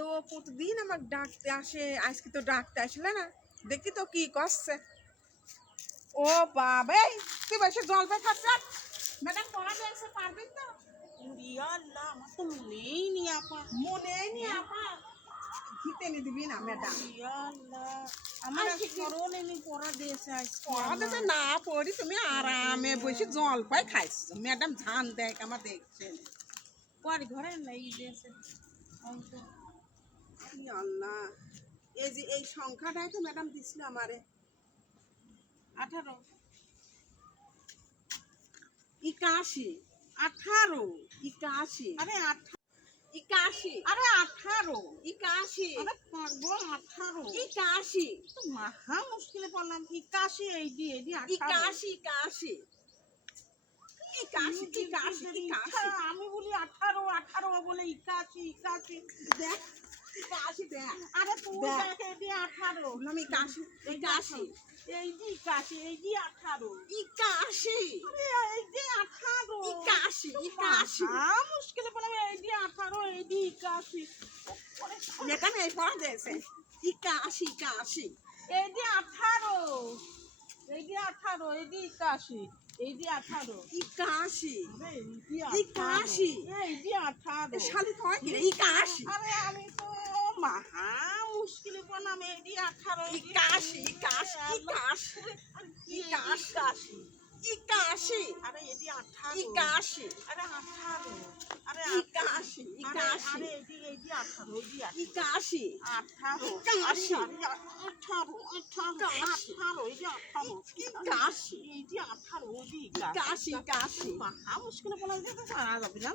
ও প্রতিদিন আমার ডাকতে আসে, আজকে তো ডাকতে আসলে না, দেখি তো কি করছে। ও বাবা, এই তুই বসে জলপাই খাচ্ছ? ম্যাডাম পড়া দিয়েছে, পারবেন তো? আল্লাহ, আমার তো মনেই নি আপা। মনেই নি আপা, ঘিতে নি দিবি না ম্যাডাম? আল্লাহ, আমার স্মরণে নি পড়া দিয়েছে আজকে। পড়া দিয়েছে না পড়ি, তুমি আরামে বসে জলপাই খাইছ। ম্যাডাম ধান দেখ আমার দেখছেন। পরে ঘরে নাই দিয়েছে। আল্লাহ, এই যে এই সংখ্যাটাই তো ম্যাডাম দিছিল আমারে, 18 81 18 81 আরে 81 আরে 18 81 আরে পাগল 18 81 তো মহা মুশকিলে পড়লাম। 81 এইডি 81 আমি বলি 18 18 বলে 81 দেখ 81 দেখ। আরে তুই দেখ। দেখ এইডি 18 বললাম 81 এইডি 81 এইডি 18 81 আরে এইডি 18 81 মুশকিলে পড়লাম। এইডি 18 এইডি 81 ম্যাডাম এই পড়া দিয়েছে 81 eighty 18 eighty 18 eighty 81 eighty 18 81 81 eighty 18 শালি কয় কি 81 আরে আমি তো মহা মুশকিলে পড়লাম। এইডি 18 81 আরে এইডি 18 81 আরে 18 আরে 81 আরে এইডি 18 এইডি 81 18 81 মহা মুশকিলে পড়লাম। জানা যাবে না।